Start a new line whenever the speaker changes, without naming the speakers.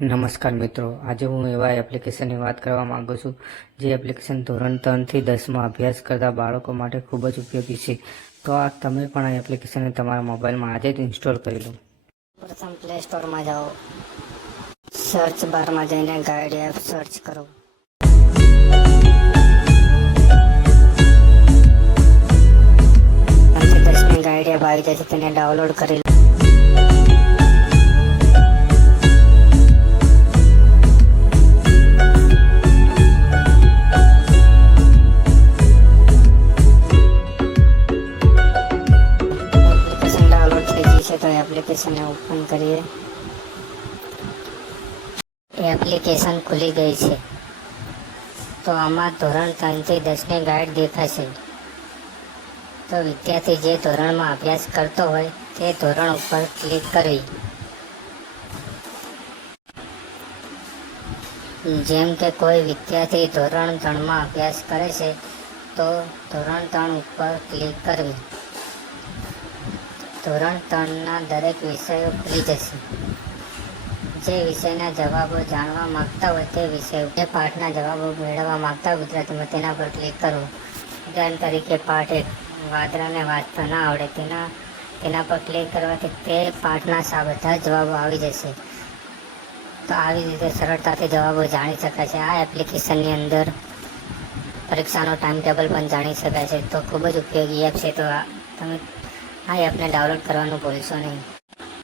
નમસ્કાર મિત્રો. આજે હું એવા એપ્લિકેશનની વાત કરવા માગું છું, જે એપ્લિકેશન ધોરણ ત્રણથી દસમાં અભ્યાસ કરતા બાળકો માટે ખૂબ જ ઉપયોગી છે. તો આ તમે પણ આ એપ્લિકેશનને તમારા મોબાઈલમાં આજે જ ઇન્સ્ટોલ કરી લો.
પ્રથમ પ્લે સ્ટોરમાં જાઓ. સર્ચ બારમાં જઈને ગાઈડ એપ સર્ચ કરો. ગાઈડ એપ આવી જશે તેને ડાઉનલોડ કરી તો એપ્લિકેશન ઓપન કરીએ. એ એપ્લિકેશન ખુલી ગઈ છે. તો આમાં ધોરણ ત્રણથી દસની ગાઈડ દેખાશે. તો વિદ્યાર્થી જે ધોરણમાં અભ્યાસ કરતો હોય, તે ધોરણ ઉપર ક્લિક કરવી જેમ કે કોઈ વિદ્યાર્થી ધોરણ ત્રણમાં અભ્યાસ કરે છે, તો ધોરણ ત્રણ ઉપર ક્લિક કરવી. ધોરણ ત્રણના દરેક વિષયો ખુલી જશે. જે વિષયના જવાબો જાણવા માંગતા હોય તે વિષય. જે પાઠના જવાબો મેળવવા માંગતા ગુજરાતીમાં તેના પર ક્લિક કરો. ઉદાહરણ તરીકે પાઠ એક વાદરાને વાંચતા ના આવડે તેના તેના પર ક્લિક કરવાથી તે પાઠના સા બધા જવાબો આવી જશે. તો આવી રીતે સરળતાથી જવાબો જાણી શકાય છે. આ એપ્લિકેશનની અંદર પરીક્ષાનો ટાઈમ ટેબલ પણ જાણી શકાય છે. તો ખૂબ જ ઉપયોગી એપ છે. તો આ આ એપને ડાઉનલોડ કરવાનું ભૂલશો નહીં.